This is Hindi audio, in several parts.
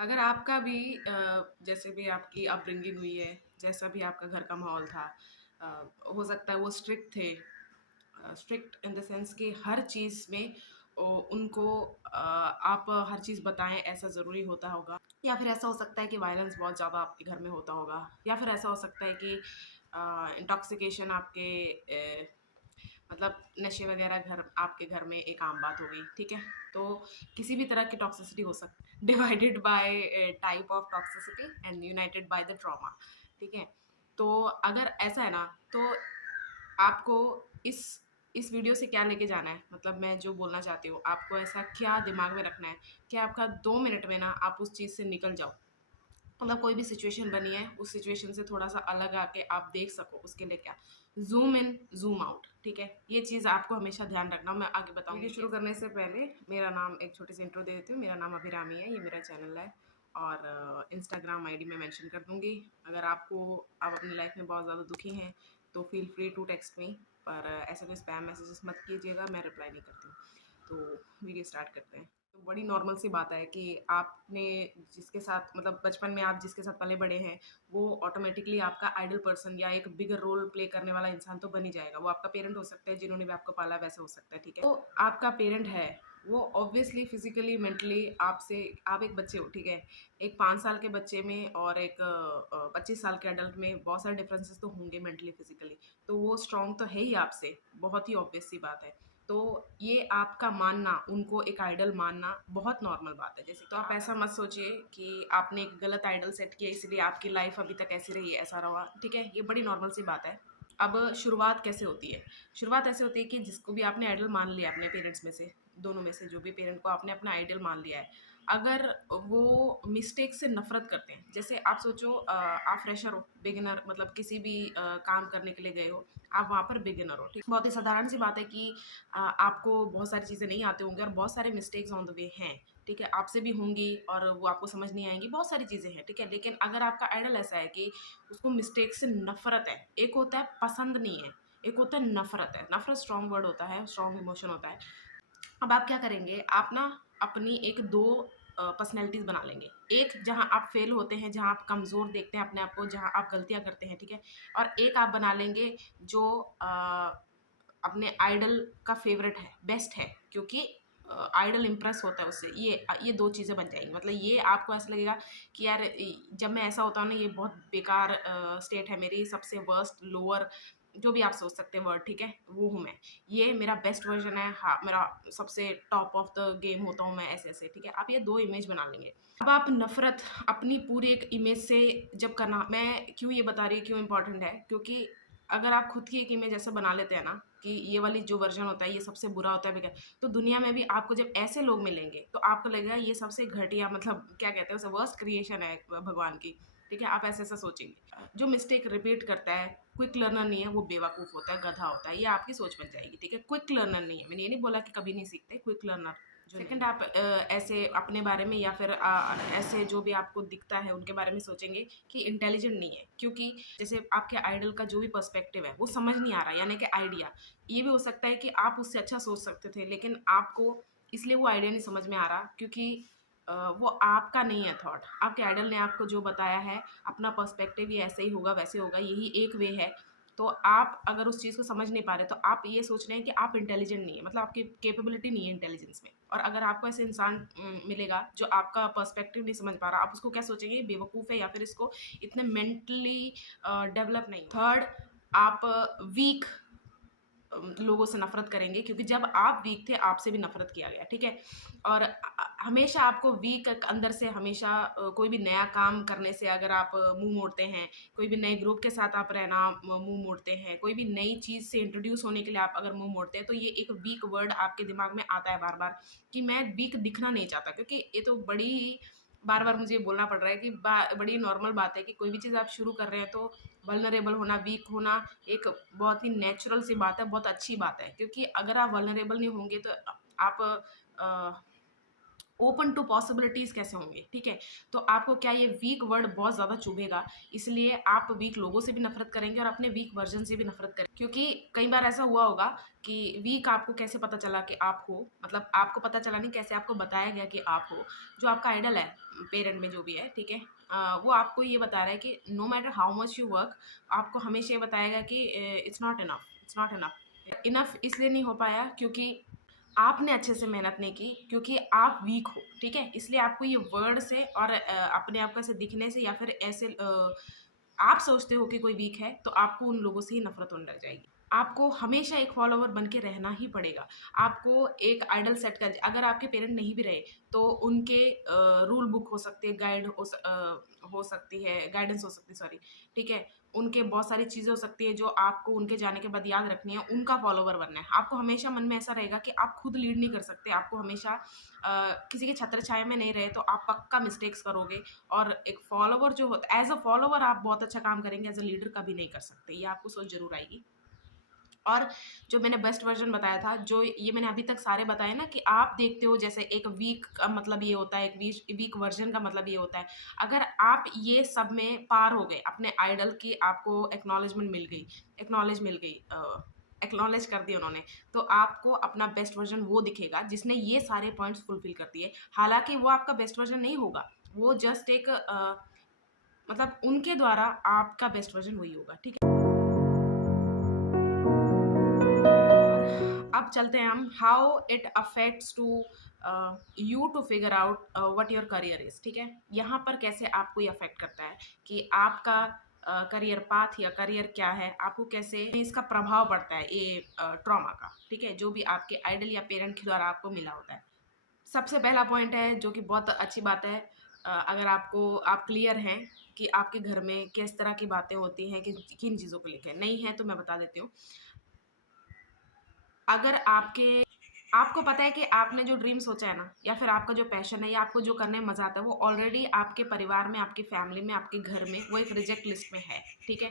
अगर आपका भी जैसे भी आपकी अपब्रिंगिंग हुई है, जैसा भी आपका घर का माहौल था, हो सकता है वो स्ट्रिक्ट थे। स्ट्रिक्ट इन द सेंस कि हर चीज़ में उनको आप हर चीज़ बताएँ ऐसा ज़रूरी होता होगा। या फिर ऐसा हो सकता है कि वायलेंस बहुत ज़्यादा आपके घर में होता होगा। या फिर ऐसा हो सकता है कि इंटॉक्सिकेशन आपके मतलब नशे वगैरह घर आपके घर में एक आम बात हो गई, ठीक है? तो किसी भी तरह की टॉक्सिसिटी हो सकती divided by type of toxicity and United by the trauma, ठीक है? तो अगर ऐसा है ना, तो आपको इस इस वीडियो से क्या लेके जाना है, मतलब मैं जो बोलना चाहती हूँ, आपको ऐसा क्या दिमाग में रखना है कि आपका 2 मिनट में ना आप उस चीज़ से निकल जाओ। मतलब कोई भी सिचुएशन बनी है, उस सिचुएशन से थोड़ा-सा अलग आके आप देख सको, उसके लिए क्या? ज़ूम इन, ज़ूम आउट, ठीक है? ये चीज़ आपको हमेशा ध्यान रखना, मैं आगे बताऊँगी। वीडियो शुरू करने से पहले मेरा नाम एक छोटी-सी इंट्रो दे देती हूँ। मेरा नाम अभिरामी है, ये मेरा चैनल है और इंस्टाग्राम आईडी मैं मेंशन कर दूँगी। अगर आप अपनी लाइफ़ में बहुत ज़्यादा दुखी हैं, तो feel free to text me, पर ऐसे कोई स्पैम मैसेजेस मत कीजिएगा, मैं रिप्लाई नहीं करती हूँ। तो वीडियो स्टार्ट करते हैं। तो बड़ी नॉर्मल सी बात है कि आपने जिसके साथ मतलब बचपन में आप जिसके साथ पले-बड़े हैं, वो ऑटोमैटिकली आपका आइडल पर्सन या एक बिगर रोल प्ले करने वाला इंसान तो बन ही जाएगा। वो आपका पेरेंट हो सकता है, जिन्होंने भी आपको पाला वैसा हो सकता है, ठीक है? तो आपका पेरेंट है, वो ऑब्वियसली फिज़िकली, मेंटली आपसे आप एक बच्चे हो, ठीक है? एक 5 साल के बच्चे में और एक 25 साल के एडल्ट में बहुत सारे डिफरेंसेस तो होंगे मेंटली, फिज़िकली। तो वो स्ट्रॉन्ग तो है ही आपसे, बहुत ही ऑब्वियस सी बात है। तो ये आपका मानना, उनको एक आइडल मानना बहुत नॉर्मल बात है। जैसे तो आप ऐसा मत सोचिए कि आपने एक गलत आइडल सेट किया इसलिए आपकी लाइफ अभी तक ऐसी रही, ऐसा रहा, ठीक है? ये बड़ी नॉर्मल सी बात है। अब शुरुआत कैसे होती है? शुरुआत ऐसे होती है कि जिसको भी आपने आइडल मान लिया अपने पेरेंट्स में से, दोनों में से जो भी पेरेंट को आपने अपना आइडल मान लिया है, अगर वो मिस्टेक से नफ़रत करते हैं, जैसे आप सोचो आप फ्रेशर हो, बिगिनर मतलब किसी भी काम करने के लिए गए हो, आप वहाँ पर बिगिनर हो, ठीक? बहुत ही साधारण सी बात है कि आपको बहुत सारी चीज़ें नहीं आती होंगी और बहुत सारे मिस्टेक्स ऑन द वे हैं, ठीक है? आपसे भी होंगी और वो आपको समझ नहीं आएँगी, बहुत सारी चीज़ें हैं, ठीक है? लेकिन अगर आपका आइडल ऐसा है कि उसको मिस्टेक से नफ़रत है, एक होता है पसंद नहीं है, एक होता है नफ़रत है। नफ़रत स्ट्रॉन्ग वर्ड होता है, स्ट्रॉन्ग इमोशन होता है। अब आप क्या करेंगे, आप ना अपनी एक 2 पर्सनैलिटीज़ बना लेंगे। एक जहाँ आप फ़ेल होते हैं, जहाँ आप कमज़ोर देखते हैं अपने आप को, जहाँ आप गलतियाँ करते हैं, ठीक है? और एक आप बना लेंगे जो अपने आइडल का फ़ेवरेट है, बेस्ट है, क्योंकि आइडल इम्प्रेस होता है उससे। ये 2 चीज़ें बन जाएँगी। मतलब ये आपको ऐसा लगेगा कि यार जब मैं ऐसा होता हूँ ना, ये बहुत बेकार स्टेट है मेरी, सबसे वर्स्ट, लोअर जो भी आप सोच सकते हैं वर्ड, ठीक है? वो हूँ मैं। ये मेरा बेस्ट वर्ज़न है, हाँ, मेरा सबसे टॉप ऑफ द गेम होता हूँ मैं, ऐसे-ऐसे, ठीक है? आप ये 2 इमेज बना लेंगे। अब आप नफ़रत अपनी पूरी एक इमेज से जब करना, मैं क्यों ये बता रही हूँ, क्यों इम्पोर्टेंट है? क्योंकि अगर आप खुद की एक इमेज ऐसा बना लेते हैं ना कि ये वाली जो वर्ज़न होता है, ये सबसे बुरा होता है बेकार, तो दुनिया में भी आपको जब ऐसे लोग मिलेंगे, तो आपको लगेगा ये सबसे घटिया, मतलब क्या कहते हैं उसे, वर्स्ट क्रिएशन है भगवान की, ठीक है? आप ऐसा-ऐसा सोचेंगे। जो मिस्टेक रिपीट करता है, क्विक लर्नर नहीं है, वो बेवकूफ़ होता है, गधा होता है, ये आपकी सोच बन जाएगी, ठीक है? क्विक लर्नर नहीं है, मैंने ये नहीं बोला कि कभी नहीं सीखते, क्विक लर्नर जो सेकंड आप ऐसे अपने बारे में या फिर ऐसे जो भी आपको दिखता है उनके बारे में सोचेंगे कि इंटेलिजेंट नहीं है, क्योंकि जैसे आपके आइडल का जो भी पर्सपेक्टिव है वो समझ नहीं आ रहा है, यानी कि आइडिया, ये भी हो सकता है कि आप उससे अच्छा सोच सकते थे, लेकिन आपको इसलिए वो आइडिया नहीं समझ में आ रहा क्योंकि वो आपका नहीं है थॉट, आपके आइडल ने आपको जो बताया है, अपना पर्सपेक्टिव ये ऐसे ही होगा, वैसे होगा, यही एक वे है। तो आप अगर उस चीज़ को समझ नहीं पा रहे, तो आप ये सोच रहे हैं कि आप इंटेलिजेंट नहीं है, मतलब आपकी कैपेबिलिटी नहीं है इंटेलिजेंस में। और अगर आपको ऐसे इंसान मिलेगा जो आपका पर्सपेक्टिव नहीं समझ पा रहा, आप उसको क्या सोचेंगे, ये बेवकूफ़ है या फिर इसको इतने मेंटली डेवलप नहीं। थर्ड, आप वीक लोगों से नफ़रत करेंगे, क्योंकि जब आप वीक थे, आपसे भी नफ़रत किया गया, ठीक है? और हमेशा आपको वीक अंदर से हमेशा कोई भी नया काम करने से अगर आप मुँह मोड़ते हैं, कोई भी नए ग्रुप के साथ आप रहना मुँह मोड़ते हैं, कोई भी नई चीज़ से इंट्रोड्यूस होने के लिए आप अगर मुँह मोड़ते हैं, तो ये एक वीक वर्ड आपके दिमाग में आता है बार-बार कि मैं वीक दिखना नहीं चाहता, क्योंकि ये तो बड़ी ही बार-बार मुझे ये बोलना पड़ रहा है कि बड़ी नॉर्मल बात है कि कोई भी चीज़ आप शुरू कर रहे हैं, तो वल्नरेबल होना, वीक होना एक बहुत ही नेचुरल सी बात है, बहुत अच्छी बात है, क्योंकि अगर आप वल्नरेबल नहीं होंगे तो आप अ, ओपन टू पॉसिबिलिटीज़ कैसे होंगे, ठीक है? तो आपको क्या ये वीक वर्ड बहुत ज़्यादा चुभेगा, इसलिए आप वीक लोगों से भी नफ़रत करेंगे और अपने वीक वर्ज़न से भी नफ़रत करेंगे। क्योंकि कई बार ऐसा हुआ होगा कि वीक आपको कैसे पता चला कि आप हो, मतलब आपको पता चला नहीं, कैसे आपको बताया गया कि आप हो। जो आपका आइडल है, पेरेंट में जो भी है, ठीक है? वो आपको ये बता रहा है कि no matter how much you work, आपको हमेशा ये बताएगा कि it's not enough, it's not enough. Enough इसलिए नहीं हो पाया क्योंकि आपने अच्छे से मेहनत नहीं की, क्योंकि आप वीक हो, ठीक है? इसलिए आपको ये वर्ड से और अपने आप को ऐसे दिखने से या फिर ऐसे आप सोचते हो कि कोई वीक है, तो आपको उन लोगों से ही नफ़रत होने लग जाएगी। आपको हमेशा एक फॉलोवर बन के रहना ही पड़ेगा। आपको एक आइडल सेट कर, अगर आपके पेरेंट नहीं भी रहे, तो उनके रूल बुक हो सकते हैं, हो सकती है, गाइडेंस हो सकती है, सॉरी, ठीक है? उनके बहुत सारी चीज़ें हो सकती है जो आपको उनके जाने के बाद याद रखनी है, उनका फॉलोवर बनना है। आपको हमेशा मन में ऐसा रहेगा कि आप खुद लीड नहीं कर सकते, आपको हमेशा किसी के छत्र-छाया में नहीं रहे तो आप पक्का मिस्टेक्स करोगे, और एक फॉलोवर जो होता, एज़ अ फॉलोवर आप बहुत अच्छा काम करेंगे, एज़ अ लीडर कभी नहीं कर सकते। ये आपको सोच ज़रूर आएगी। और जो मैंने बेस्ट वर्ज़न बताया था, जो ये मैंने अभी तक सारे बताए ना, कि आप देखते हो जैसे एक वीक का मतलब ये होता है, एक वीक वर्ज़न का मतलब ये होता है। अगर आप ये सब में पार हो गए, अपने आइडल की आपको एक्नॉलेजमेंट मिल गई, एक्नॉलेज कर दिया उन्होंने, तो आपको अपना बेस्ट वर्ज़न वो दिखेगा जिसने ये सारे पॉइंट्स फुलफ़िल कर दिए। हालाँकि वो आपका बेस्ट वर्ज़न नहीं होगा, वो जस्ट एक मतलब उनके द्वारा आपका बेस्ट वर्ज़न वही होगा, ठीक है? अब चलते हैं हम, how it affects to you to figure out what your career is, ठीक है? यहाँ पर कैसे आपको ये अफेक्ट करता है कि आपका करियर पाथ या करियर क्या है, आपको कैसे इसका प्रभाव पड़ता है, ये ट्रॉमा का, ठीक है? जो भी आपके आइडल या पेरेंट के द्वारा आपको मिला होता है। सबसे पहला पॉइंट है, जो कि बहुत अच्छी बात है, अगर आप क्लियर हैं कि आपके घर में किस तरह की बातें होती हैं, किन चीज़ों को लेके, नहीं है तो मैं बता देती हूँ। अगर आपको पता है कि आपने जो ड्रीम सोचा है ना, या फिर आपका जो पैशन है, या आपको जो करने में मज़ा आता है, वो ऑलरेडी आपके परिवार में, आपकी फैमिली में, आपके घर में वो एक रिजेक्ट लिस्ट में है, ठीक है?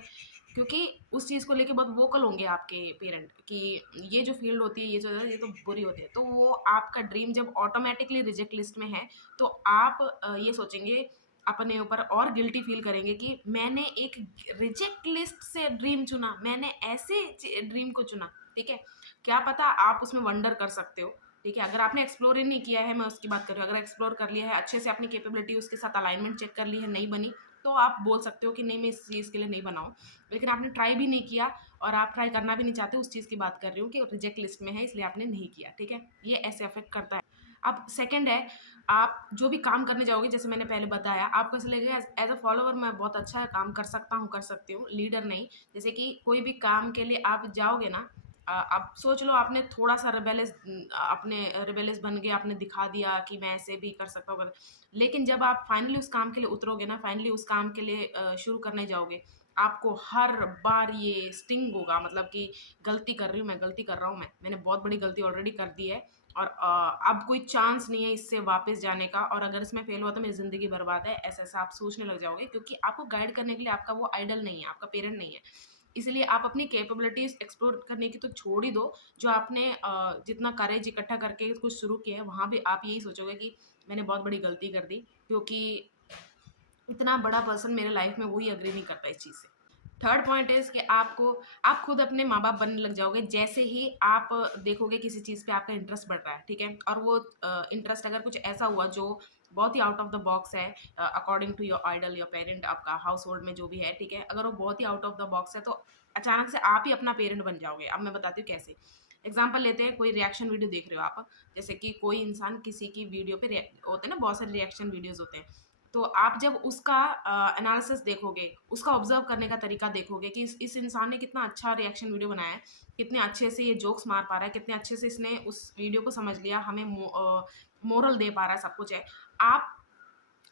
क्योंकि उस चीज़ को लेके बहुत वोकल होंगे आपके पेरेंट कि ये जो फील्ड होती है, ये तो बुरी होती है। तो वो आपका ड्रीम जब ऑटोमेटिकली रिजेक्ट लिस्ट में है, तो आप ये सोचेंगे, अपने ऊपर और गिल्टी फील करेंगे कि मैंने एक रिजेक्ट लिस्ट से ड्रीम चुना, मैंने ऐसे ड्रीम को चुना, ठीक है? क्या पता आप उसमें वंडर कर सकते हो, ठीक है? अगर आपने एक्सप्लोर ही नहीं किया है, मैं उसकी बात कर रही हूँ, अगर एक्सप्लोर कर लिया है, अच्छे से अपनी कैपेबिलिटी उसके साथ अलाइनमेंट चेक कर ली है, नहीं बनी, तो आप बोल सकते हो कि नहीं, मैं इस चीज़ के लिए नहीं बना हूँ। लेकिन आपने ट्राई भी नहीं किया और आप ट्राई करना भी नहीं चाहते, उस चीज़ की बात कर रही हूँ कि रिजेक्ट लिस्ट में है, इसलिए आपने नहीं किया, ठीक है? ये ऐसे अफ़ेक्ट करता है। अब सेकंड है, आप जो भी काम करने जाओगे, जैसे मैंने पहले बताया, आपको ऐसा लगेगा एज़ अ फॉलोवर मैं बहुत अच्छा काम कर सकता हूँ, कर सकती हूँ, लीडर नहीं। जैसे कि कोई भी काम के लिए आप जाओगे ना, अब सोच लो आपने थोड़ा-सा रिबेलियस बन के आपने दिखा दिया कि मैं ऐसे भी कर सकता हूँ, लेकिन जब आप फाइनली उस काम के लिए उतरोगे ना, फाइनली उस काम के लिए शुरू करने जाओगे, आपको हर बार ये स्टिंग होगा, मतलब कि गलती कर रही हूँ मैं, गलती कर रहा हूँ मैं, मैंने बहुत बड़ी गलती ऑलरेडी कर दी है, और अब कोई चांस नहीं है इससे वापस जाने का, और अगर इसमें फेल हुआ तो मेरी ज़िंदगी बर्बाद है, ऐसा-ऐसा आप सोचने लग जाओगे, क्योंकि आपको गाइड करने के लिए आपका वो आइडल नहीं है, आपका पेरेंट नहीं है। इसलिए आप अपनी कैपेबिलिटीज़ एक्सप्लोर करने की तो छोड़ ही दो, जो आपने जितना करेज इकट्ठा करके कुछ शुरू किया है, वहाँ भी आप यही सोचोगे कि मैंने बहुत बड़ी गलती कर दी, क्योंकि इतना बड़ा पर्सन मेरे लाइफ में वही एग्री नहीं करता इस चीज़ से। थर्ड पॉइंट इज़ कि आप खुद अपने माँ-बाप बनने लग जाओगे, जैसे ही आप देखोगे किसी चीज़ पे आपका इंटरेस्ट बढ़ रहा है, ठीक है? और वो इंटरेस्ट अगर कुछ ऐसा हुआ जो बहुत ही आउट ऑफ द बॉक्स है, according to your idol, your parent, आपका हाउसहोल्ड में जो भी है, ठीक है? अगर वो बहुत ही आउट ऑफ द बॉक्स है, तो अचानक से आप ही अपना पेरेंट बन जाओगे। अब मैं बताती हूँ कैसे। एग्ज़ाम्पल लेते हैं, कोई रिएक्शन वीडियो देख रहे हो आप, जैसे कि कोई इंसान किसी की वीडियो पे होते हैं ना, बहुत सारे रिएक्शन वीडियोज़ होते हैं। तो आप जब उसका एनालिसिस देखोगे, उसका ऑब्ज़र्व करने का तरीका देखोगे कि इस इंसान ने कितना अच्छा रिएक्शन वीडियो बनाया है, कितने अच्छे से ये जोक्स मार पा रहा है, कितने अच्छे से इसने उस वीडियो को समझ लिया, हमें मोरल दे पा रहा है, सब कुछ है। आप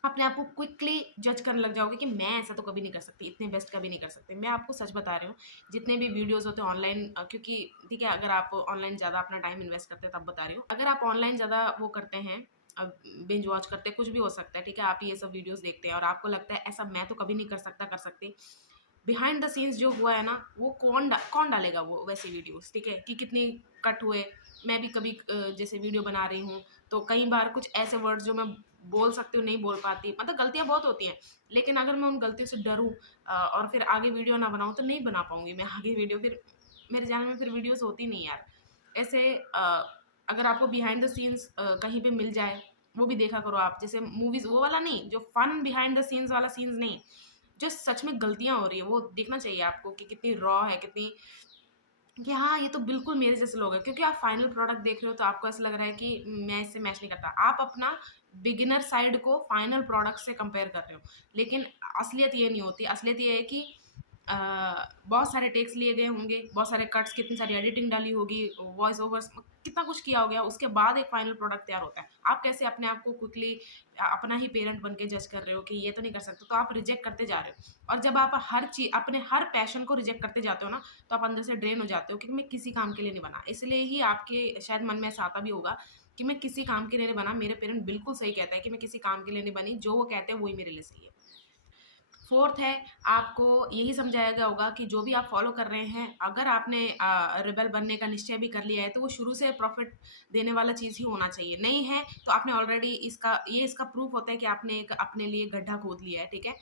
अपने आप को क्विकली जज करने लग जाओगे कि मैं ऐसा तो कभी नहीं कर सकती, इतने बेस्ट कभी नहीं कर सकते। मैं आपको सच बता रही हूँ, जितने भी वीडियोज़ होते हैं ऑनलाइन, क्योंकि ठीक है, अगर आप ऑनलाइन ज़्यादा अपना टाइम इन्वेस्ट करते हैं तब बता रही हूँ। अगर आप ऑनलाइन ज़्यादा वो करते हैं, बिंज वॉच करते हैं, कुछ भी हो सकता है, ठीक है? आप ये सब वीडियोज़ देखते हैं और आपको लगता है ऐसा मैं तो कभी नहीं कर सकता, कर सकती। बिहाइंड द सीन्स जो हुआ है ना, वो कौन डालेगा वो वैसे वीडियोज़, ठीक है? कि कितनी कट हुए। मैं भी कभी जैसे वीडियो बना रही हूँ, तो कई बार कुछ ऐसे वर्ड्स जो मैं बोल सकती हूँ नहीं बोल पाती, मतलब गलतियाँ बहुत होती हैं, लेकिन अगर मैं उन गलतियों से डरूँ और फिर आगे वीडियो ना बनाऊँ तो नहीं बना पाऊँगी मैं आगे वीडियो, फिर मेरे चैनल में फिर वीडियोस होती नहीं यार। ऐसे अगर आपको बिहाइंड द सीन्स कहीं पे मिल जाए, वो भी देखा करो आप। जैसे मूवीज़ वो वाला नहीं, जो फन बिहाइंड द सीन्स वाला सीन्स नहीं, जो सच में गलतियाँ हो रही है, वो देखना चाहिए आपको कि कितनी रॉ है, कितनी कि हाँ, ये तो बिल्कुल मेरे जैसे लोग हैं, क्योंकि आप फाइनल प्रोडक्ट देख रहे हो तो आपको ऐसा लग रहा है कि मैं इससे मैच नहीं करता। आप अपना बिगिनर साइड को फाइनल प्रोडक्ट से कंपेयर कर रहे हो, लेकिन असलियत ये नहीं होती। असलियत ये है कि अ, बहुत सारे टेक्स लिए गए होंगे, बहुत सारे कट्स, कितनी सारी एडिटिंग डाली होगी, वॉइस ओवर्स, कितना कुछ किया हो गया, उसके बाद एक फाइनल प्रोडक्ट तैयार होता है। आप कैसे अपने आप को क्विकली अपना ही पेरेंट बन के जज कर रहे हो कि ये तो नहीं कर सकते, तो आप रिजेक्ट करते जा रहे हो। और जब आप हर चीज़, अपने हर पैशन को रिजेक्ट करते जाते हो ना, तो आप अंदर से ड्रेन हो जाते हो कि मैं किसी काम के लिए नहीं बना। इसलिए ही आपके शायद मन में ऐसा आता भी होगा कि मैं किसी काम के लिए नहीं बना, मेरे पेरेंट बिल्कुल सही कहता है कि मैं किसी काम के लिए नहीं बनी, जो वो कहते हैं वही मेरे लिए सही है। फोर्थ है, आपको यही समझाया गया होगा कि जो भी आप फॉलो कर रहे हैं, अगर आपने रिबेल बनने का निश्चय भी कर लिया है, तो वो शुरू से प्रॉफिट देने वाला चीज़ ही होना चाहिए। नहीं है तो आपने ऑलरेडी इसका प्रूफ होता है कि आपने एक अपने लिए गड्ढा खोद लिया है, ठीक है।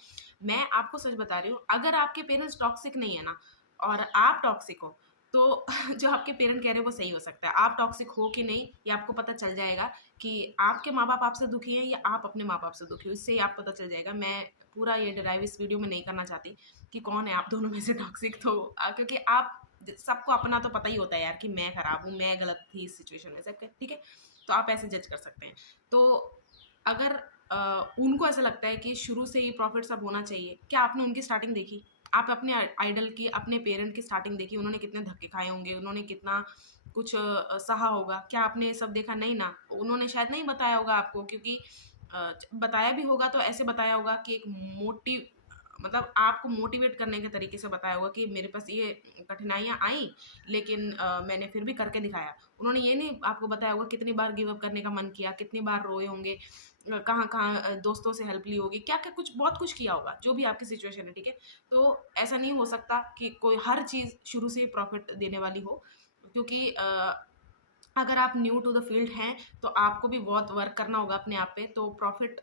मैं आपको सच बता रही हूँ, अगर आपके पेरेंट्स टॉक्सिक नहीं है ना, और आप टॉक्सिक हो, तो जो आपके पेरेंट कह रहे हैं वो सही हो सकता है। आप टॉक्सिक हो कि नहीं, ये आपको पता चल जाएगा कि आपके माँ बाप आपसे दुखी हैं या आप अपने माँ बाप से दुखी हो, इससे ही आप पता चल जाएगा। मैं पूरा ये डिराइव इस वीडियो में नहीं करना चाहती कि कौन है आप दोनों में से टॉक्सिक, तो क्योंकि आप सबको अपना तो पता ही होता है यार कि मैं खराब हूँ, मैं गलत थी इस सिचुएशन में, सब ठीक है, तो आप ऐसे जज कर सकते हैं। तो अगर उनको ऐसा लगता है कि शुरू से ही प्रॉफिट सब होना चाहिए, क्या आपने उनकी स्टार्टिंग देखी? आप अपने आइडल की, अपने पेरेंट की स्टार्टिंग देखी, उन्होंने कितने धक्के खाए होंगे, उन्होंने कितना कुछ सहा होगा, क्या आपने सब देखा? नहीं ना, उन्होंने शायद नहीं बताया होगा आपको, क्योंकि बताया भी होगा तो ऐसे बताया होगा कि एक मोटिव, मतलब आपको मोटिवेट करने के तरीके से बताया होगा कि मेरे पास ये कठिनाइयाँ आई, लेकिन मैंने फिर भी करके दिखाया। उन्होंने ये नहीं आपको बताया होगा कितनी बार गिव अप करने का मन किया, कितनी बार रोए होंगे, कहाँ-कहाँ दोस्तों से हेल्प ली होगी, क्या-क्या कुछ बहुत कुछ किया होगा, जो भी आपकी सिचुएशन है, ठीक है? तो ऐसा नहीं हो सकता कि कोई हर चीज़ शुरू से ही प्रॉफ़िट देने वाली हो, क्योंकि अगर आप न्यू टू द फील्ड हैं, तो आपको भी बहुत वर्क करना होगा अपने आप पे, तो प्रॉफ़िट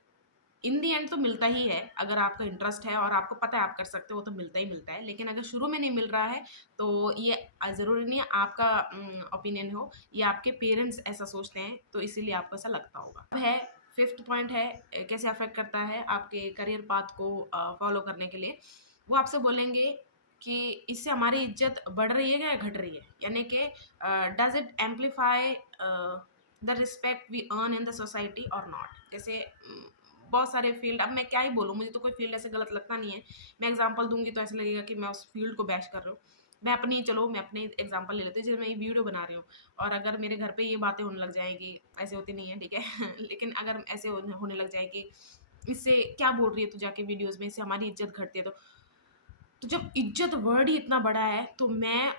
इन दी एंड तो मिलता ही है। अगर आपका इंटरेस्ट है और आपको पता है आप कर सकते हो, वो तो मिलता ही मिलता है। लेकिन अगर शुरू में नहीं मिल रहा है, तो ये ज़रूरी नहीं है आपका ओपिनियन हो, ये आपके पेरेंट्स ऐसा सोचते हैं, तो इसीलिए आपको ऐसा लगता होगा। अब है, फिफ्थ पॉइंट है, कैसे अफेक्ट करता है आपके करियर पाथ को फॉलो करने के लिए। वो आपसे बोलेंगे कि इससे हमारी इज्जत बढ़ रही है या घट रही है, यानी कि does it amplify the respect we earn in the society और नॉट। जैसे बहुत सारे फील्ड, अब मैं क्या ही बोलूँ, मुझे तो कोई फील्ड ऐसे गलत लगता नहीं है। मैं एग्जांपल दूंगी तो ऐसा लगेगा कि मैं उस फील्ड को बैश कर रही हूँ। मैं अपनी एग्जांपल ले लेती हूँ, जैसे मैं ये वीडियो बना रही हूँ, और अगर मेरे घर पे ये बातें होने लग जाएंगी, ऐसे होती नहीं है, ठीक है। लेकिन अगर ऐसे होने लग जाएगी, इससे क्या बोल रही है तू जाके वीडियोस में, इससे हमारी इज्जत घटती है, तो जब इज्जत वर्ड ही इतना बड़ा है, तो मैं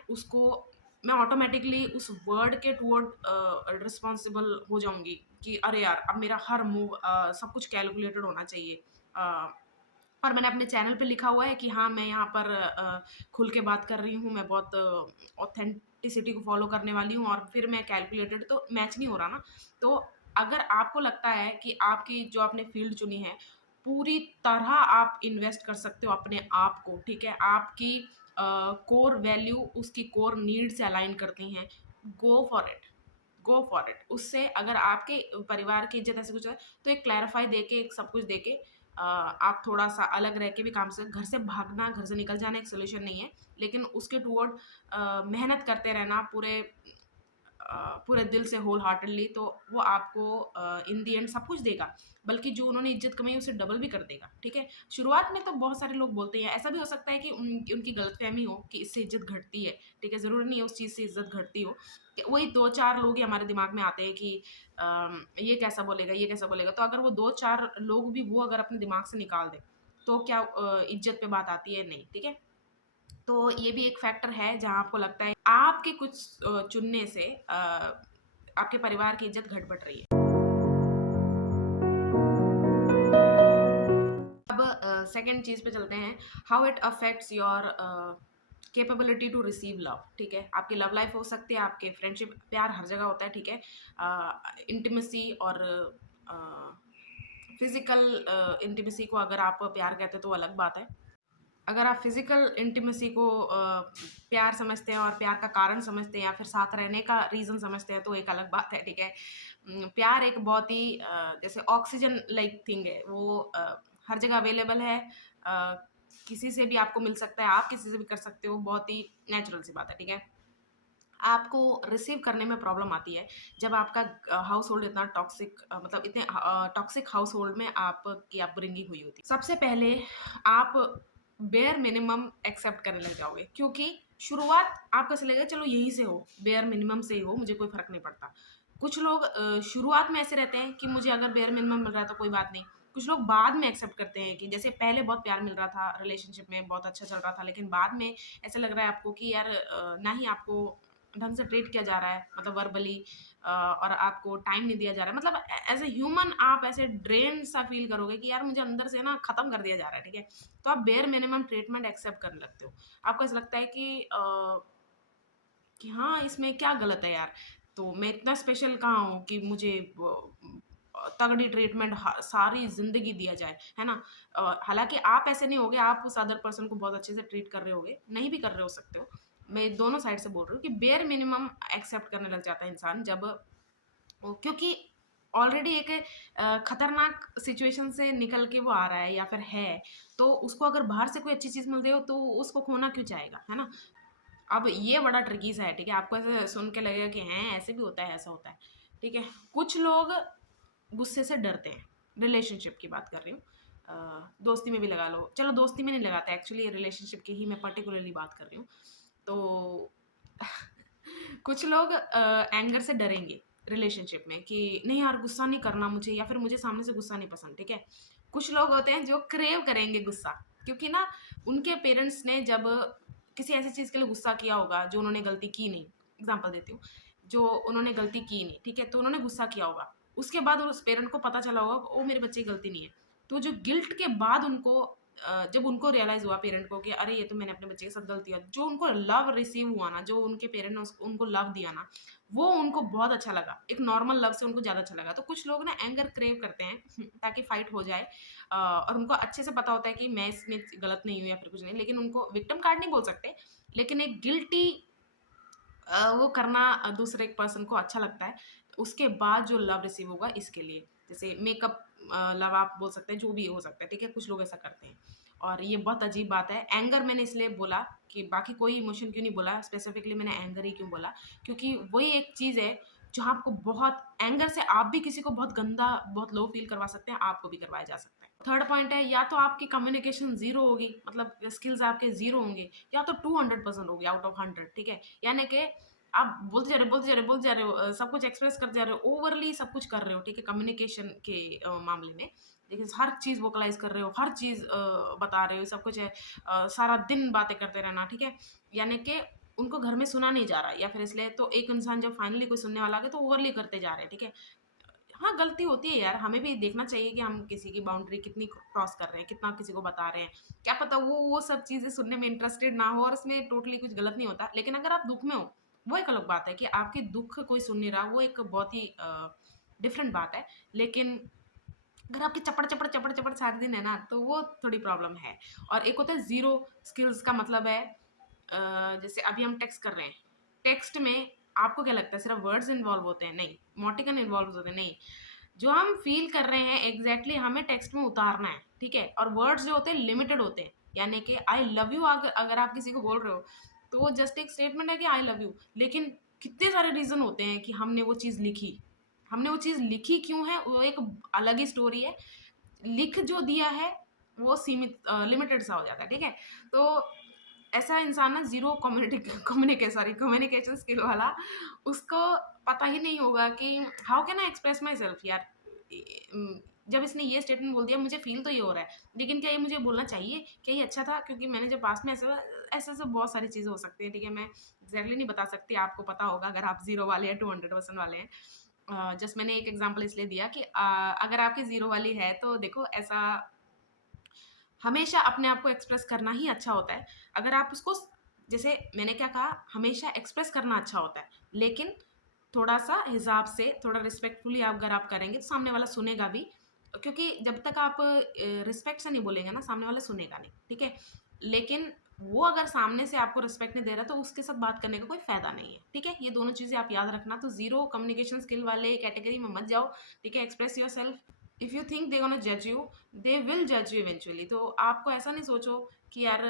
ऑटोमेटिकली उस वर्ड के टुवर्ड रिस्पॉन्सिबल हो जाऊंगी कि अरे यार, अब मेरा हर मूव सब कुछ कैलकुलेटेड होना चाहिए। और मैंने अपने चैनल पे लिखा हुआ है कि हाँ, मैं यहाँ पर खुल के बात कर रही हूँ, मैं बहुत ऑथेंटिसिटी को फॉलो करने वाली हूँ, और फिर मैं कैलकुलेटेड, तो मैच नहीं हो रहा ना। तो अगर आपको लगता है कि आपकी जो आपने फील्ड चुनी है, पूरी तरह आप इन्वेस्ट कर सकते हो अपने आप को, ठीक है, आपकी कोर वैल्यू उसकी कोर नीड से अलाइन करती हैं, go for it, go for it. उससे अगर आपके परिवार की इज्जत ऐसे कुछ है, तो एक क्लैरिफाई देके, एक सब कुछ देके आप थोड़ा सा अलग रह के भी काम से, घर से भागना, घर से निकल जाना एक सोल्यूशन नहीं है, लेकिन उसके टुवर्ड मेहनत करते रहना पूरे दिल से, होल हार्टेडली, तो वो आपको इन दी एंड सब कुछ देगा, बल्कि जो उन्होंने इज्जत कमाई उसे डबल भी कर देगा, ठीक है। शुरुआत में तो बहुत सारे लोग बोलते हैं, ऐसा भी हो सकता है कि उनकी गलतफहमी हो कि इससे इज्जत घटती है, ठीक है, ज़रूरी नहीं है उस चीज़ से इज्जत घटती हो। कि वही 2-4 लोग ही हमारे दिमाग में आते हैं कि ये कैसा बोलेगा, ये कैसा बोलेगा, तो अगर वो 2-4 लोग भी वो अगर अपने दिमाग से निकाल दें, तो क्या इज्जत पे बात आती है? नहीं, ठीक है। तो ये भी एक फैक्टर है जहाँ आपको लगता है आपके कुछ चुनने से आपके परिवार की इज्जत घट बढ़ रही है। अब सेकंड चीज़ पे चलते हैं, how it affects your capability to receive love, ठीक है। आपकी लव लाइफ हो सकती है, आपके फ्रेंडशिप, प्यार हर जगह होता है, ठीक है। इंटीमेसी और फिजिकल इंटीमेसी को अगर आप प्यार कहते हैं तो अलग बात है। अगर आप फिजिकल इंटीमेसी को प्यार समझते हैं और प्यार का कारण समझते हैं या फिर साथ रहने का रीज़न समझते हैं तो एक अलग बात है, ठीक है। प्यार एक बहुत ही जैसे ऑक्सीजन लाइक थिंग है, वो हर जगह अवेलेबल है। अ, किसी से भी आपको मिल सकता है, आप किसी से भी कर सकते हो, बहुत ही नेचुरल सी बात है, ठीक है। आपको रिसीव करने में प्रॉब्लम आती है जब आपका हाउस होल्ड इतना टॉक्सिक, मतलब इतने टॉक्सिक हाउस होल्ड में आपकी अपब्रिंगिंग हुई होती है। सबसे पहले आप बेयर मिनिमम एक्सेप्ट करने लग जाओगे, क्योंकि शुरुआत आपको ऐसे लगेगा चलो यहीं से हो, बेयर मिनिमम से ही हो, मुझे कोई फर्क नहीं पड़ता। कुछ लोग शुरुआत में ऐसे रहते हैं कि मुझे अगर बेयर मिनिमम मिल रहा है तो कोई बात नहीं। कुछ लोग बाद में एक्सेप्ट करते हैं कि जैसे पहले बहुत प्यार मिल रहा था, रिलेशनशिप में बहुत अच्छा चल रहा था, लेकिन बाद में ऐसा लग रहा है आपको कि यार ना ही आपको ढंग से ट्रीट किया जा रहा है, मतलब वर्बली, और आपको टाइम नहीं दिया जा रहा है, मतलब एज ए ह्यूमन आप ऐसे ड्रेन सा फील करोगे कि यार मुझे अंदर से ना खत्म कर दिया जा रहा है, ठीक है। तो आप बेयर मिनिमम ट्रीटमेंट एक्सेप्ट करने लगते हो। आपको ऐसा लगता है कि हाँ इसमें क्या गलत है यार, तो मैं इतना स्पेशल कहाँ हूँ कि मुझे तगड़ी ट्रीटमेंट सारी जिंदगी दिया जाए, है ना। हालांकि आप ऐसे नहीं होगे, आप उस अदर पर्सन को बहुत अच्छे से ट्रीट कर रहे होगे, नहीं भी कर रहे हो सकते हो। मैं दोनों साइड से बोल रही हूँ कि बेयर मिनिमम एक्सेप्ट करने लग जाता है इंसान जब क्योंकि ऑलरेडी एक खतरनाक सिचुएशन से निकल के वो आ रहा है या फिर है, तो उसको अगर बाहर से कोई अच्छी चीज़ मिल रही हो तो उसको खोना क्यों चाहेगा, है ना। अब ये बड़ा ट्रिकी सा है, ठीक है। आपको ऐसे सुन के लगेगा कि हैं ऐसे भी होता है, ऐसा होता है, ठीक है। कुछ लोग गुस्से से डरते हैं, रिलेशनशिप की बात कर रही हूँ। दोस्ती में भी लगा लो, चलो दोस्ती में नहीं लगाते, एक्चुअली रिलेशनशिप की ही मैं पर्टिकुलरली बात कर रही हूँ। तो कुछ लोग एंगर से डरेंगे रिलेशनशिप में कि नहीं यार गुस्सा नहीं करना मुझे, या फिर मुझे सामने से गुस्सा नहीं पसंद, ठीक है। कुछ लोग होते हैं जो क्रेव करेंगे गुस्सा, क्योंकि ना उनके पेरेंट्स ने जब किसी ऐसी चीज़ के लिए गुस्सा किया होगा जो उन्होंने गलती की नहीं। एग्जाम्पल देती हूँ, जो उन्होंने गलती की नहीं, ठीक है, तो उन्होंने गुस्सा किया होगा। उसके बाद उस पेरेंट को पता चला होगा ओ मेरे बच्चे की गलती नहीं है, तो जो गिल्ट के बाद उनको जब उनको रियलाइज हुआ पेरेंट को कि अरे ये तो मैंने अपने बच्चे के साथ गलती किया, जो उनको लव रिसीव हुआ ना, जो उनके पेरेंट ने उनको लव दिया ना, वो उनको बहुत अच्छा लगा, एक नॉर्मल लव से उनको ज़्यादा अच्छा लगा। तो कुछ लोग ना एंगर क्रेव करते हैं ताकि फाइट हो जाए, और उनको अच्छे से पता होता है कि मैं इसमें गलत नहीं हूँ या फिर कुछ नहीं, लेकिन उनको विक्टिम कार्ड नहीं बोल सकते, लेकिन एक गिल्टी वो करना दूसरे एक पर्सन को अच्छा लगता है। उसके बाद जो लव रिसीव होगा इसके लिए, जैसे मेकअप लव आप बोल सकते हैं, जो भी हो सकता है, ठीक है। कुछ लोग ऐसा करते हैं और ये बहुत अजीब बात है। एंगर मैंने इसलिए बोला कि बाकी कोई इमोशन क्यों नहीं बोला, स्पेसिफिकली मैंने एंगर ही क्यों बोला, क्योंकि वही एक चीज़ है जो आपको बहुत एंगर से आप भी किसी को बहुत गंदा, बहुत लो फील करवा सकते हैं, आपको भी करवाया जा सकता है। थर्ड पॉइंट है, या तो आपकी कम्युनिकेशन ज़ीरो होगी, मतलब स्किल्स आपके ज़ीरो होंगे, या तो 200% होगी आउट ऑफ 100, ठीक है। यानी कि आप बोलते जा रहे हो, बोलते जा रहे हो, बोलते जा रहे हो, सब कुछ एक्सप्रेस करते जा रहे हो, ओवरली सब कुछ कर रहे हो, ठीक है, कम्युनिकेशन के मामले में। लेकिन हर चीज़ वोकलाइज कर रहे हो, हर चीज़ बता रहे हो, सब कुछ है, सारा दिन बातें करते रहना, ठीक है। यानी कि उनको घर में सुना नहीं जा रहा, या फिर इसलिए तो एक इंसान जब फाइनली कोई सुनने वाला आ गया तो ओवरली करते जा रहे हैं, ठीक है। हाँ, गलती होती है यार, हमें भी देखना चाहिए कि हम किसी की बाउंड्री कितनी क्रॉस कर रहे हैं, कितना किसी को बता रहे हैं। क्या पता वो सब चीज़ें सुनने में इंटरेस्टेड ना हो और उसमें टोटली कुछ गलत नहीं होता। लेकिन अगर आप दुःख में हो, वो एक अलग बात है कि आपके दुःख कोई सुन नहीं रहा, वो एक बहुत ही डिफरेंट बात है। लेकिन अगर आपकी चपड़ सारे दिन है ना, तो वो थोड़ी प्रॉब्लम है। और एक होता है ज़ीरो स्किल्स, का मतलब है जैसे अभी हम टेक्स्ट कर रहे हैं, टेक्स्ट में आपको क्या लगता है सिर्फ वर्ड्स इन्वॉल्व होते हैं? नहीं। इमोटिकॉन इन्वॉल्व होते हैं? नहीं। जो हम फ़ील कर रहे हैं एग्ज़ैक्टली हमें टेक्स्ट में उतारना है, ठीक है? और वर्ड्स जो होते हैं लिमिटेड होते हैं, यानी कि आई लव यू अगर आप किसी को बोल रहे हो, तो वो जस्ट एक स्टेटमेंट है कि आई लव यू, लेकिन कितने सारे रीज़न होते हैं कि हमने वो चीज़ लिखी। हमने वो चीज़ लिखी क्यों है, वो एक अलग ही स्टोरी है। लिख जो दिया है, वो सीमित लिमिटेड सा हो जाता है, ठीक है? तो ऐसा इंसान ना ज़ीरो कम्युनिकेशन स्किल वाला, उसको पता ही नहीं होगा कि how can I express my self यार। जब इसने ये स्टेटमेंट बोल दिया, मुझे फ़ील तो ये हो रहा है, लेकिन क्या ये मुझे बोलना चाहिए? क्या ये अच्छा था? क्योंकि मैंने जब पास्ट में ऐसे बहुत सारी चीज़ें हो सकती हैं, ठीक है? मैं एग्ज़ैक्टली नहीं बता सकती, आपको पता होगा अगर आप 0 वाले या 200% वाले हैं। जस्ट मैंने एक एग्ज़ाम्पल इसलिए दिया कि अगर आपकी 0 वाली है, तो देखो ऐसा हमेशा अपने आप को एक्सप्रेस करना ही अच्छा होता है। अगर आप उसको जैसे मैंने क्या कहा, हमेशा एक्सप्रेस करना अच्छा होता है, लेकिन थोड़ा सा हिसाब से, थोड़ा रिस्पेक्टफुली आप अगर आप करेंगे तो सामने वाला सुनेगा भी, क्योंकि जब तक आप रिस्पेक्ट से नहीं बोलेंगे ना, सामने वाला सुनेगा नहीं, ठीक है। लेकिन वो अगर सामने से आपको रिस्पेक्ट नहीं दे रहा तो उसके साथ बात करने का कोई फायदा नहीं है, ठीक है। ये दोनों चीजें आप याद रखना। तो जीरो कम्युनिकेशन स्किल वाले कैटेगरी में मत जाओ, ठीक है। Express your self. If you think they gonna जज यू, दे विल जज यू इवेंचुअली। तो आपको ऐसा नहीं सोचो कि यार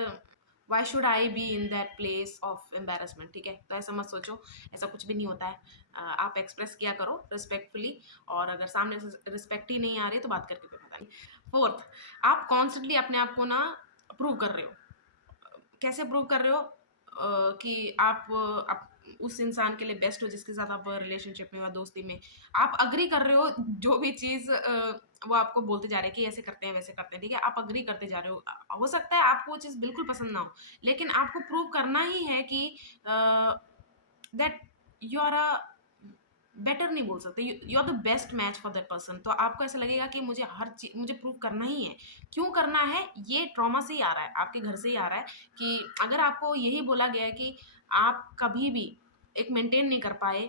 why should I be in that place of embarrassment, ठीक है। तो ऐसा मत सोचो, ऐसा कुछ भी नहीं होता है। आप एक्सप्रेस किया करो रिस्पेक्टफुली, और अगर सामने से रिस्पेक्ट ही नहीं आ रही तो बात करके कोई फायदा नहीं। फोर्थ, आप कॉन्स्टेंटली अपने आप को ना प्रूव कर रहे हो। कैसे प्रूव कर रहे हो? कि आप उस इंसान के लिए बेस्ट हो जिसके साथ आप रिलेशनशिप में या दोस्ती में आप अग्री कर रहे हो, जो भी चीज़ वो आपको बोलते जा रहे हैं कि ऐसे करते हैं वैसे करते हैं, ठीक है। आप अग्री करते जा रहे हो। हो सकता है आपको वो चीज़ बिल्कुल पसंद ना हो, लेकिन आपको प्रूव करना ही है कि that you are a better नहीं बोल सकते, you are the best match for that person. तो आपको ऐसा लगेगा कि मुझे हर चीज मुझे प्रूव करना ही है। क्यों करना है? ये ट्रॉमा से ही आ रहा है, आपके घर से ही आ रहा है। कि अगर आपको यही बोला गया है कि आप कभी भी एक मेंटेन नहीं कर पाए,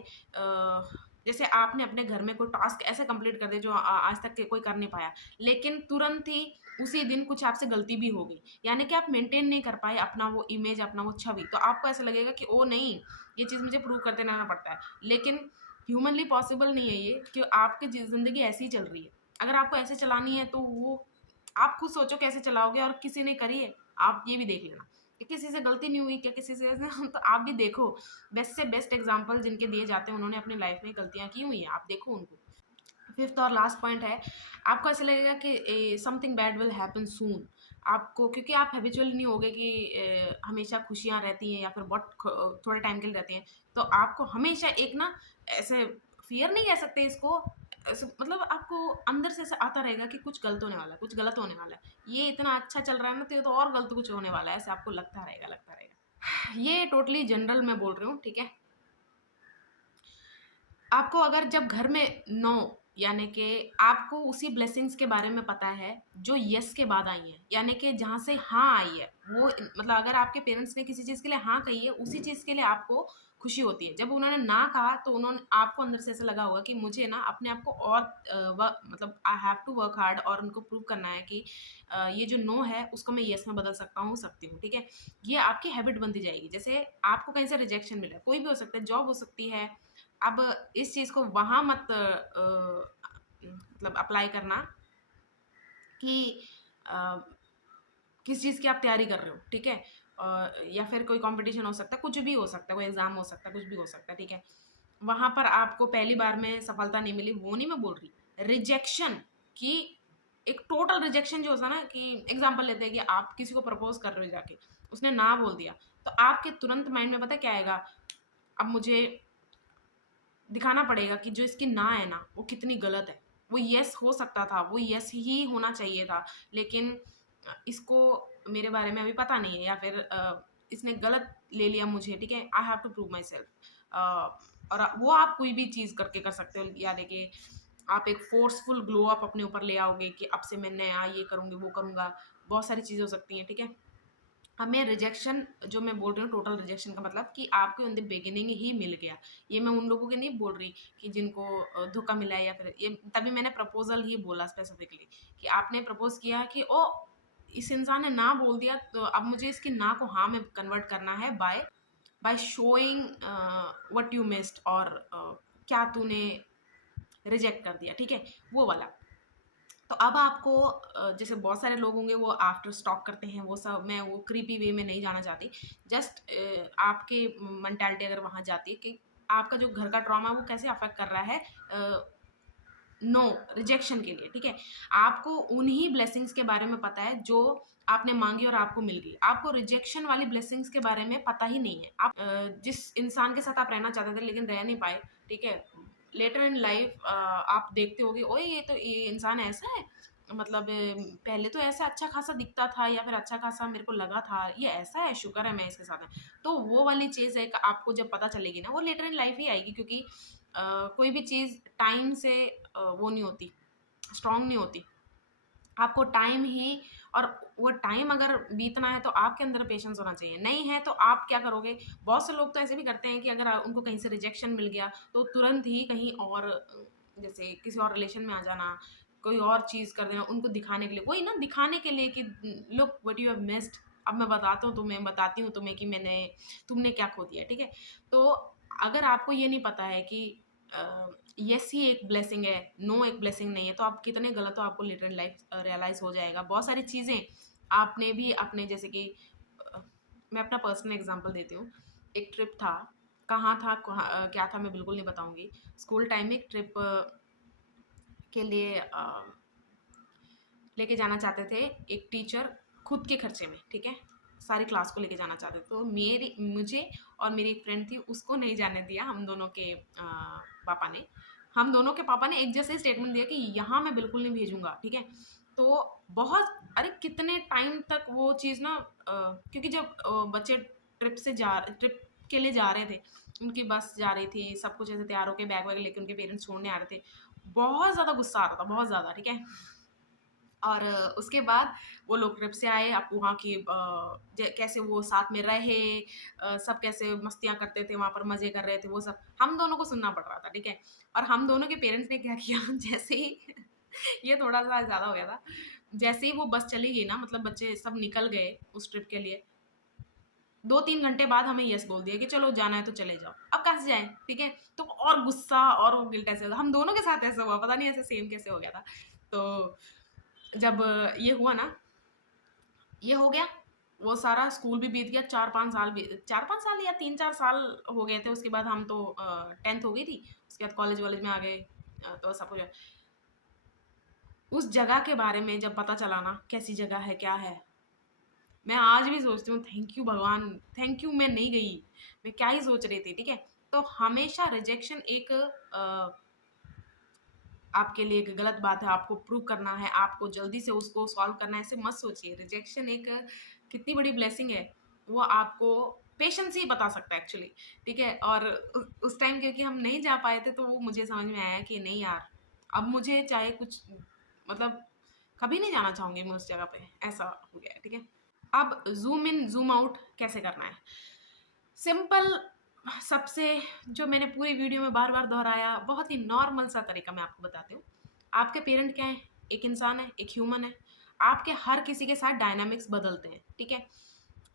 जैसे आपने अपने घर में कोई टास्क ऐसे कंप्लीट कर दिया जो आज तक के कोई कर नहीं पाया, लेकिन तुरंत ही उसी दिन कुछ आपसे गलती भी हो गई, यानी कि आप मेंटेन नहीं कर पाए अपना वो इमेज, अपना वो छवि। तो आपको ऐसा लगेगा कि ओ नहीं, ये चीज़ मुझे प्रूव करते रहना पड़ता है। लेकिन ह्यूमनली पॉसिबल नहीं है ये, कि आपकी ज़िंदगी ऐसी ही चल रही है। अगर आपको ऐसे चलानी है तो वो आप खुद सोचो कैसे चलाओगे, और किसी ने करी है, आप ये भी देख लेना कि किसी से गलती नहीं हुई क्या, किसी से तो आप भी देखो। बेस्ट से बेस्ट एग्जांपल जिनके दिए जाते हैं, उन्होंने अपनी लाइफ में गलतियाँ की हुई हैं, आप देखो उनको। फिफ्थ और लास्ट पॉइंट है, आपको ऐसा लगेगा कि समथिंग बैड विल हैपन सून। आपको, क्योंकि आप हैबिचुअल नहीं होगे कि हमेशा खुशियाँ रहती हैं या फिर बहुत थोड़े टाइम के लिए रहती हैं। तो आपको हमेशा एक ना, ऐसे फियर नहीं कह सकते इसको, ऐसे मतलब आपको अंदर से ऐसा आता रहेगा कि कुछ गलत होने वाला है, कुछ गलत होने वाला है, ये इतना अच्छा चल रहा है ना, तो ये तो और गलत कुछ होने वाला है, ऐसे आपको लगता रहेगा, लगता रहेगा। ये टोटली जनरल मैं बोल रही हूँ, ठीक है। आपको अगर जब घर में नो, यानी कि आपको उसी ब्लेसिंग्स के बारे में पता है जो यस के बाद आई है, यानी कि जहाँ से हाँ आई है, वो मतलब अगर आपके पेरेंट्स ने किसी चीज़ के लिए हाँ कही है, उसी चीज़ के लिए आपको खुशी होती है। जब उन्होंने ना कहा तो उन्होंने आपको अंदर से ऐसा लगा होगा कि मुझे ना अपने आप को और मतलब I have to work hard, और उनको प्रूव करना है कि ये जो नो है उसको मैं यस में बदल सकता हूँ, सकती हूँ, ठीक है। ये आपकी हैबिट बनती जाएगी। जैसे आपको कहीं से रिजेक्शन मिला, कोई भी हो सकता है, जॉब हो सकती है। अब इस चीज़ को वहाँ मत मतलब अप्लाई करना कि अ, किस चीज़ की आप तैयारी कर रहे हो, ठीक है। या फिर कोई कंपटीशन हो सकता है, कुछ भी हो सकता है, कोई एग्ज़ाम हो सकता है, कुछ भी हो सकता है, ठीक है। वहाँ पर आपको पहली बार में सफलता नहीं मिली, वो नहीं मैं बोल रही। रिजेक्शन की, एक टोटल रिजेक्शन जो होता है ना, कि एग्ज़ाम्पल लेते हैं कि आप किसी को प्रपोज़ कर रहे हो जाके, उसने ना बोल दिया, तो आपके तुरंत माइंड में पता है क्या आएगा? अब मुझे दिखाना पड़ेगा कि जो इसकी ना है ना, वो कितनी गलत है। वो येस हो सकता था, वो येस ही होना चाहिए था, लेकिन इसको मेरे बारे में अभी पता नहीं है, या फिर इसने गलत ले लिया मुझे, ठीक है। I have to prove myself. और वो आप कोई भी चीज़ करके कर सकते हो, यानी कि आप एक फोर्सफुल ग्लो अप अपने ऊपर ले आओगे कि अब से मैं नया ये करूँगी, वो करूँगा। बहुत सारी चीज़ें हो सकती हैं, ठीक है। हमें रिजेक्शन, जो मैं बोल रही हूँ टोटल रिजेक्शन का मतलब कि आपको इन द बिगिनिंग ही मिल गया। ये मैं उन लोगों के नहीं बोल रही कि जिनको धोखा मिला है, या फिर ये तभी मैंने प्रपोज़ल ही बोला स्पेसिफिकली, कि आपने प्रपोज़ किया कि ओ इस इंसान ने ना बोल दिया, तो अब मुझे इसकी ना को हाँ में कन्वर्ट करना है bye by showing what you missed, और क्या तूने रिजेक्ट कर दिया, ठीक है, वो वाला। तो अब आपको जैसे बहुत सारे लोग होंगे वो आफ्टर स्टॉक करते हैं, वो सब मैं वो क्रीपी वे में नहीं जाना चाहती। जस्ट आपके मेंटालिटी अगर वहाँ जाती है कि आपका जो घर का ट्रॉमा वो कैसे अफेक्ट कर रहा है नो रिजेक्शन के लिए, ठीक है। आपको उन्हीं ब्लेसिंग्स के बारे में पता है जो आपने मांगी और आपको मिल गई। आपको रिजेक्शन वाली ब्लेसिंग्स के बारे में पता ही नहीं है। आप जिस इंसान के साथ आप रहना चाहते थे लेकिन रह नहीं पाए, ठीक है। लेटर इन लाइफ आप देखते होगे, ओए ये तो ये इंसान ऐसा है, मतलब पहले तो ऐसा अच्छा खासा दिखता था, या फिर अच्छा खासा मेरे को लगा था, ये ऐसा है, शुक्र है मैं इसके साथ है। तो वो वाली चीज़ है कि आपको जब पता चलेगी ना, वो लेटर इन लाइफ ही आएगी, क्योंकि कोई भी चीज़ टाइम से वो नहीं होती, स्ट्रांग नहीं होती। आपको टाइम ही और वो टाइम अगर बीतना है तो आपके अंदर पेशेंस होना चाहिए। नहीं है तो आप क्या करोगे? बहुत से लोग तो ऐसे भी करते हैं कि अगर उनको कहीं से रिजेक्शन मिल गया तो तुरंत ही कहीं और जैसे किसी और रिलेशन में आ जाना, कोई और चीज़ कर देना उनको दिखाने के लिए। वही ना दिखाने के लिए कि look what you have missed. अब मैं बताती हूँ तुम्हें कि तुमने क्या खो दिया, ठीक है? तो अगर आपको ये नहीं पता है कि येस ही एक ब्लेसिंग है, नो एक ब्लेसिंग नहीं है, तो आप कितने गलत हो आपको लेटर इन लाइफ रियलाइज़ हो जाएगा। बहुत सारी चीज़ें आपने भी अपने जैसे कि अ, मैं अपना पर्सनल एग्ज़ाम्पल देती हूँ। एक ट्रिप था, कहाँ था, क्या था मैं बिल्कुल नहीं बताऊँगी। स्कूल टाइम में एक ट्रिप के लिए लेके जाना चाहते थे एक टीचर खुद के खर्चे में, ठीक है? सारी क्लास को लेके जाना चाहते थे। तो मुझे और मेरी एक फ्रेंड थी उसको नहीं जाने दिया हम दोनों के पापा ने। हम दोनों के पापा ने एक जैसे ही स्टेटमेंट दिया कि यहाँ मैं बिल्कुल नहीं भेजूँगा, ठीक है? तो बहुत अरे कितने टाइम तक वो चीज़ ना क्योंकि जब बच्चे ट्रिप के लिए जा रहे थे, उनकी बस जा रही थी, सब कुछ ऐसे तैयार होके बैग वैग लेके उनके पेरेंट्स छोड़ने आ रहे थे। बहुत ज़्यादा गुस्सा आ रहा था, बहुत ज़्यादा, ठीक है? और उसके बाद वो लोग ट्रिप से आए, अब वहाँ की कैसे वो साथ में रहे, सब कैसे मस्तियाँ करते थे, वहाँ पर मज़े कर रहे थे, वो सब हम दोनों को सुनना पड़ रहा था, ठीक है? और हम दोनों के पेरेंट्स ने क्या किया जैसे ही ये थोड़ा-सा ज़्यादा हो गया था। जैसे ही वो बस चली गई ना मतलब बच्चे सब निकल गए उस ट्रिप के लिए, 2-3 घंटे बाद हमें येस बोल दिया कि चलो जाना है तो चले जाओ। अब कहाँ से जाएँ, ठीक है? तो और गुस्सा और वो गिल्ट ऐसे हम दोनों के साथ ऐसा हुआ, पता नहीं ऐसे सेम कैसे हो गया था। तो जब ये हुआ ना, ये हो गया, वो सारा स्कूल भी बीत गया, 4-5 साल या 3-4 साल हो गए थे, उसके बाद हम तो 10th हो गई थी, उसके बाद कॉलेज-वॉलेज में आ गए तो सब कुछ उस जगह के बारे में जब पता चला ना, कैसी जगह है, क्या है, मैं आज भी सोचती हूँ थैंक यू भगवान, थैंक यू मैं नहीं गई, मैं क्या ही सोच रही थी, ठीक है? तो हमेशा रिजेक्शन एक आपके लिए एक गलत बात है, आपको प्रूव करना है, आपको जल्दी से उसको सॉल्व करना है, ऐसे मत सोचिए। रिजेक्शन एक कितनी बड़ी ब्लेसिंग है, वो आपको पेशेंस ही बता सकता है एक्चुअली, ठीक है? और उस टाइम क्योंकि हम नहीं जा पाए थे, तो वो मुझे समझ में आया कि नहीं यार, अब मुझे चाहे कुछ मतलब कभी नहीं जाना चाहूँगी मैं उस जगह पे, ऐसा हो गया है, ठीक है? अब ज़ूम इन, ज़ूम आउट कैसे करना है? सिंपल सबसे जो मैंने पूरी वीडियो में बार-बार दोहराया, बहुत ही नॉर्मल सा तरीका मैं आपको बताती हूँ। आपके पेरेंट क्या हैं? एक इंसान है, एक ह्यूमन है। आपके हर किसी के साथ डायनामिक्स बदलते हैं, ठीक है?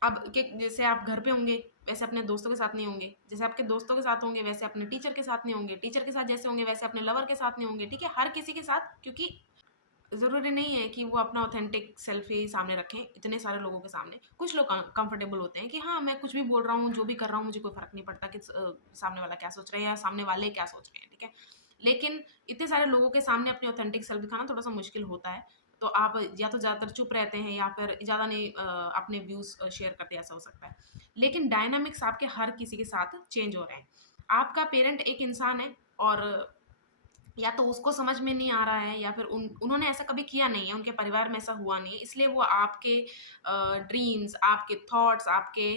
अब के जैसे आप घर पे होंगे, वैसे अपने दोस्तों के साथ नहीं होंगे। जैसे आपके दोस्तों के साथ होंगे, वैसे अपने टीचर के साथ नहीं होंगे। टीचर के साथ जैसे होंगे, वैसे अपने लवर के साथ नहीं होंगे, ठीक है? हर किसी के साथ क्योंकि ज़रूरी नहीं है कि वो अपना ऑथेंटिक सेल्फ ही सामने रखें, इतने सारे लोगों के सामने। कुछ लोग कंफर्टेबल होते हैं कि हाँ, मैं कुछ भी बोल रहा हूँ, जो भी कर रहा हूँ, मुझे कोई फ़र्क नहीं पड़ता कि सामने वाला क्या सोच रहा है या सामने वाले क्या सोच रहे हैं, ठीक है? लेकिन इतने सारे लोगों के सामने अपनी ऑथेंटिक सेल्फ दिखाना थोड़ा-सा मुश्किल होता है। तो आप या तो ज़्यादातर चुप रहते हैं या फिर ज़्यादा नहीं अपने व्यूज़ शेयर करते, ऐसा हो सकता है। लेकिन डायनामिक्स आपके हर किसी के साथ चेंज हो रहे हैं। आपका पेरेंट एक इंसान है और या तो उसको समझ में नहीं आ रहा है या फिर उन्होंने ऐसा कभी किया नहीं है, उनके परिवार में ऐसा हुआ नहीं है, इसलिए वो आपके ड्रीम्स, आपके थॉट्स, आपके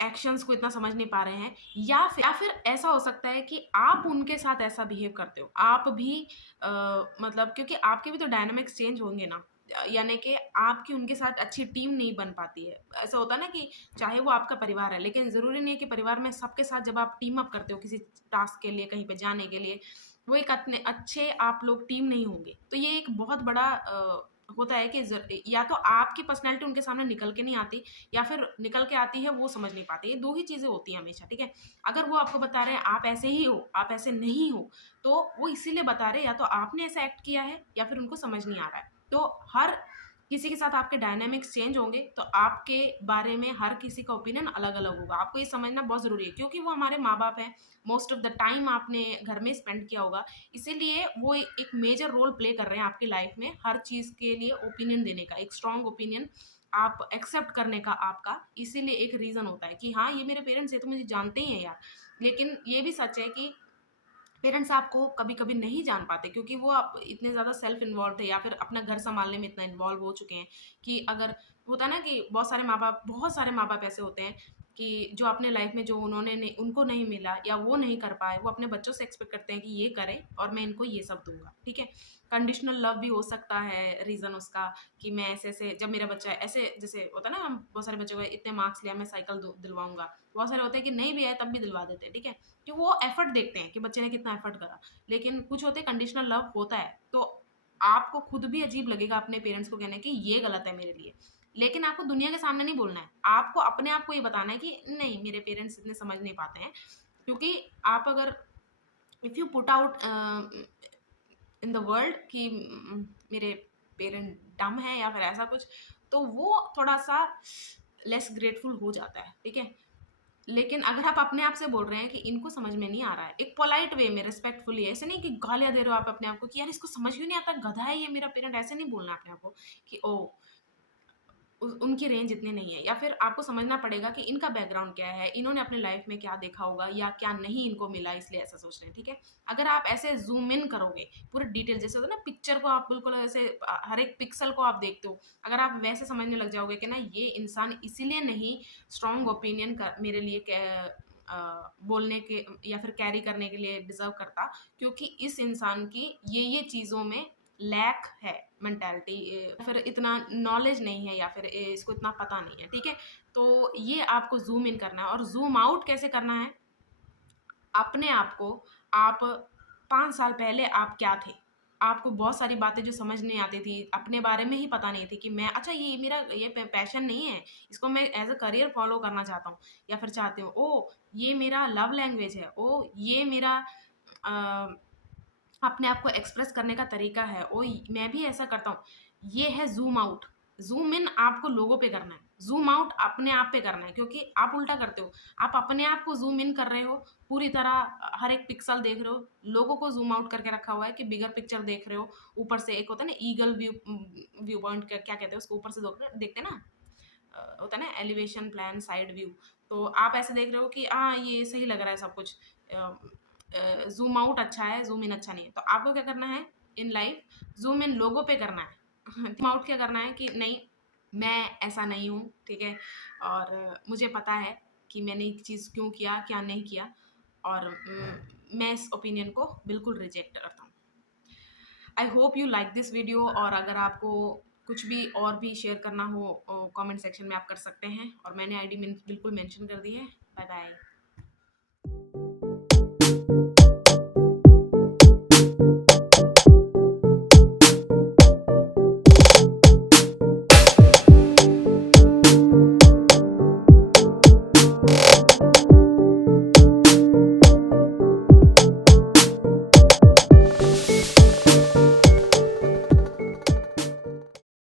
एक्शंस को इतना समझ नहीं पा रहे हैं या फिर ऐसा हो सकता है कि आप उनके साथ ऐसा बिहेव करते हो। आप भी मतलब क्योंकि आपके भी तो डायनामिक्स चेंज होंगे ना। यानी कि आपकी उनके साथ अच्छी टीम नहीं बन पाती है। ऐसा होता है ना कि चाहे वो आपका परिवार है, लेकिन ज़रूरी नहीं है कि परिवार में सबके साथ जब आप टीम अप करते हो किसी टास्क के लिए, कहीं पे जाने के लिए, वो एक इतने अच्छे आप लोग टीम नहीं होंगे। तो ये एक बहुत बड़ा होता है कि या तो आपकी पर्सनैलिटी उनके सामने निकल के नहीं आती या फिर निकल के आती है वो समझ नहीं पाते। ये 2 ही चीज़ें होती हैं हमेशा, ठीक है? अगर वो आपको बता रहे हैं आप ऐसे ही हो, आप ऐसे नहीं हो, तो वो इसीलिए बता रहे हैं या तो आपने ऐसा एक्ट किया है या फिर उनको समझ नहीं आ रहा है। तो हर किसी के साथ आपके डायनामिक्स चेंज होंगे, तो आपके बारे में हर किसी का ओपिनियन अलग-अलग होगा। आपको ये समझना बहुत ज़रूरी है क्योंकि वो हमारे माँ-बाप हैं। मोस्ट ऑफ द टाइम आपने घर में स्पेंड किया होगा, इसीलिए वो एक मेजर रोल प्ले कर रहे हैं आपकी लाइफ में, हर चीज़ के लिए ओपिनियन देने का, एक स्ट्रॉन्ग ओपिनियन आप एक्सेप्ट करने का आपका, इसीलिए एक रीज़न होता है कि हाँ, ये मेरे पेरेंट्स हैं तो मुझे जानते ही हैं यार। लेकिन ये भी सच है कि पेरेंट्स आपको कभी-कभी नहीं जान पाते क्योंकि वो आप इतने ज़्यादा सेल्फ इन्वॉल्व थे या फिर अपना घर सँभालने में इतना इन्वॉल्व हो चुके हैं कि अगर होता है ना कि बहुत सारे माँ-बाप ऐसे होते हैं कि जो अपने लाइफ़ में जो उनको नहीं मिला या वो नहीं कर पाए, वो अपने बच्चों से एक्सपेक्ट करते हैं कि ये करें और मैं इनको ये सब दूँगा, ठीक है? कंडीशनल लव भी हो सकता है रीज़न उसका, कि मैं ऐसे-ऐसे जब मेरा बच्चा ऐसे जैसे होता है ना, हम बहुत सारे बच्चों को इतने मार्क्स लिया मैं साइकिल दु दिलवाऊँगा। बहुत सारे होते हैं कि नहीं भी आए तब भी दिलवा देते हैं, ठीक है? कि वो एफर्ट देखते हैं कि बच्चे ने कितना एफर्ट करा। लेकिन कुछ होते हैं कंडीशनल लव होता है, तो आपको खुद भी अजीब लगेगा अपने पेरेंट्स को कहने कि ये गलत है मेरे लिए। लेकिन आपको दुनिया के सामने नहीं बोलना है। आपको अपने आप को ये बताना है कि नहीं, मेरे पेरेंट्स इतने समझ नहीं पाते हैं। क्योंकि आप अगर if you put out in the world कि मेरे पेरेंट डम है या फिर ऐसा कुछ, तो वो थोड़ा-सा लेस ग्रेटफुल हो जाता है, ठीक है? लेकिन अगर आप अपने आप से बोल रहे हैं कि इनको समझ में नहीं आ रहा है, एक पोलाइट वे में रिस्पेक्टफुली, ऐसे नहीं कि गालियाँ दे रहे हो आप अपने आप को कि यार इसको समझ भी नहीं आता, गधा है ये मेरा पेरेंट, ऐसे नहीं बोलना अपने आप को कि ओह! उनकी रेंज इतनी नहीं है, या फिर आपको समझना पड़ेगा कि इनका बैकग्राउंड क्या है, इन्होंने अपने लाइफ में क्या देखा होगा या क्या नहीं इनको मिला, इसलिए ऐसा सोच रहे हैं, ठीक है? अगर आप ऐसे ज़ूम इन करोगे, पूरे डिटेल जैसे होता है ना, पिक्चर को आप बिल्कुल ऐसे हर एक पिक्सल को आप देखते हो, अगर आप वैसे समझने लग जाओगे कि ना ये इंसान इसीलिए नहीं स्ट्रॉन्ग ओपिनियन मेरे लिए बोलने के या फिर कैरी करने के लिए डिज़र्व करता, क्योंकि इस इंसान की ये चीज़ों में लैक है, मेंटालिटी फिर इतना नॉलेज नहीं है या फिर इसको इतना पता नहीं है, ठीक है? तो ये आपको ज़ूम इन करना है, और ज़ूम आउट कैसे करना है? अपने आप को आप 5 साल पहले आप क्या थे? आपको बहुत सारी बातें जो समझ नहीं आती थी, अपने बारे में ही पता नहीं थी कि मैं अच्छा ये मेरा ये पैशन नहीं है, इसको मैं एज़ अ करियर फ़ॉलो करना चाहता हूँ या फिर चाहती हूँ। ओह! ये मेरा लव लैंग्वेज है। ओह! ये मेरा अ अपने आप को एक्सप्रेस करने का तरीका है, ओह! मैं भी ऐसा करता हूँ। ये है ज़ूम आउट। ज़ूम इन आपको लोगों पे करना है, ज़ूम आउट अपने आप पे करना है, क्योंकि आप उल्टा करते हो। आप अपने आप को ज़ूम इन कर रहे हो, पूरी तरह हर एक पिक्सल देख रहे हो, लोगों को ज़ूम आउट करके रखा हुआ है कि बिगर पिक्चर देख रहे हो। ऊपर से एक होता है ना ईगल व्यू पॉइंट, क्या क्या कहते हैं उसको, ऊपर से देखते हैं ना, होता है ना एलिवेशन प्लान साइड व्यू। तो आप ऐसे देख रहे हो कि हाँ ये सही लग रहा है सब कुछ, ज़ूम आउट अच्छा है, ज़ूम इन अच्छा नहीं है। तो आपको क्या करना है इन लाइफ, ज़ूम इन लोगों पे करना है। ज़ूम आउट क्या करना है कि नहीं, मैं ऐसा नहीं हूँ, ठीक है? और मुझे पता है कि मैंने एक चीज़ क्यों किया, क्या नहीं किया, और मैं इस ओपिनियन को बिल्कुल रिजेक्ट करता हूँ। I hope you like this video, और अगर आपको कुछ भी और भी शेयर करना हो कमेंट सेक्शन में आप कर सकते हैं, और मैंने आईडी बिल्कुल मेंशन कर दी है। Bye bye.